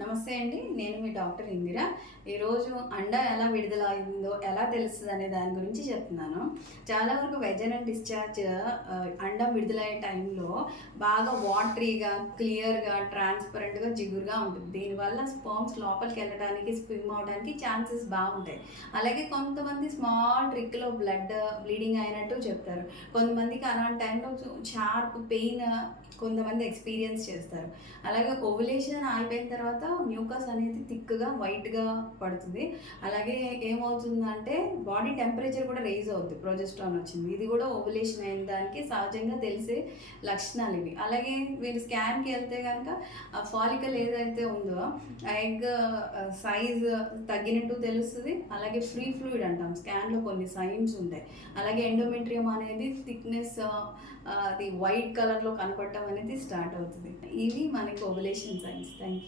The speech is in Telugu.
నమస్తే అండి, నేను మీ డాక్టర్ ఇందిర. ఈరోజు అండ ఎలా విడుదల అయిందో ఎలా తెలుస్తుంది అనే దాని గురించి చెప్తున్నాను. చాలా వరకు వెజైనల్ డిశ్చార్జ్ అండం విడుదలయ్యే టైంలో బాగా వాటరీగా, క్లియర్గా, ట్రాన్స్పరెంట్గా, జిగురుగా ఉంటుంది. దీనివల్ల స్పర్మ్స్ లోపలికి వెళ్ళడానికి, స్విమ్ అవడానికి ఛాన్సెస్ బాగుంటాయి. అలాగే కొంతమంది స్మాల్ ట్రిక్లో బ్లీడింగ్ అయినట్టు చెప్తారు. కొంతమందికి అలాంటి టైంలో షార్ప్ పెయిన్ కొంతమంది ఎక్స్పీరియన్స్ చేస్తారు. అలాగే ఓవులేషన్ అయిపోయిన తర్వాత మ్యూకస్ అనేది థిక్గా వైట్గా పడుతుంది. అలాగే ఏమవుతుందంటే బాడీ టెంపరేచర్ కూడా రైజ్ అవుతుంది, ప్రొజెస్ట్రాన్ వచ్చింది. ఇది కూడా ఓవులేషన్ అయిన దానికి సహజంగా తెలిసే లక్షణాలు ఇవి. అలాగే మీరు స్కాన్కి వెళ్తే కనుక ఫాలికల్ ఏదైతే ఉందో ఎగ్ సైజ్ తగ్గినట్టు తెలుస్తుంది. అలాగే ఫ్రీ ఫ్లూయిడ్ అంటాం, స్కాన్లో కొన్ని సైన్స్ ఉంటాయి. అలాగే ఎండోమెట్రియం అనేది థిక్నెస్ అది వైట్ కలర్లో కనపడటం అనేది స్టార్ట్ అవుతుంది. ఇవి మనకి ఓవులేషన్ సైన్స్. Thank you.